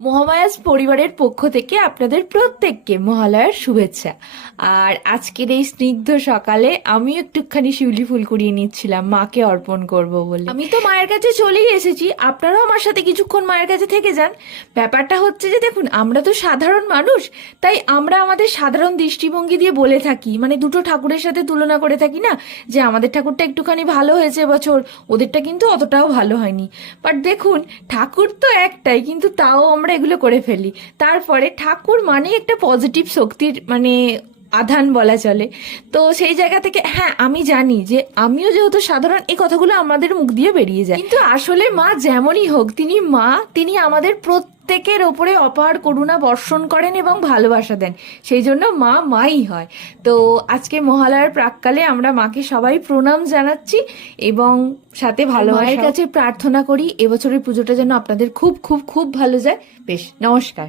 মহামায়াস পরিবারের পক্ষ থেকে আপনাদের প্রত্যেককে মহালয়ার শুভেচ্ছা। আর আজকের এই স্নিগ্ধ সকালে আমি একটুখানি শিউলি ফুল কুড়িয়ে নিচ্ছিলাম মাকে অর্পণ করব বলে। আমি তো মায়ের কাছে চলেই এসেছি, আপনারাও আমার সাথে কিছুক্ষণ মায়ের কাছে থেকে যান। ব্যাপারটা হচ্ছে যে দেখুন, আমরা তো সাধারণ মানুষ, তাই আমরা আমাদের সাধারণ দৃষ্টিভঙ্গি দিয়ে বলে থাকি, মানে দুটো ঠাকুরের সাথে তুলনা করে থাকি না, যে আমাদের ঠাকুরটা একটুখানি ভালো হয়েছে এবছর, ওদেরটা কিন্তু অতটাও ভালো হয়নি। বাট দেখুন, ঠাকুর তো একটাই, কিন্তু তাও আমরা এগুলো করে ফেলি। তারপরে ঠাকুর মানে একটা পজিটিভ শক্তির মানে আধান বলা চলে। তো সেই জায়গা থেকে হ্যাঁ, আমি জানি যে আমিও যেহেতু সাধারণ, এই কথাগুলো আমাদের মুখ দিয়ে বেরিয়ে যায়, কিন্তু আসলে মা যেমনই হোক, তিনি মা, তিনি আমাদের প্রত্যেকের ওপরে অপার করুণা বর্ষণ করেন এবং ভালোবাসা দেন। সেই জন্য মা মাই হয়। তো আজকে মহালয়ার প্রাককালে আমরা মাকে সবাই প্রণাম জানাচ্ছি এবং সাথে ভালো মায়ের কাছে প্রার্থনা করি এবছরের পুজোটা যেন আপনাদের খুব খুব খুব ভালো যায়। বেশ, নমস্কার।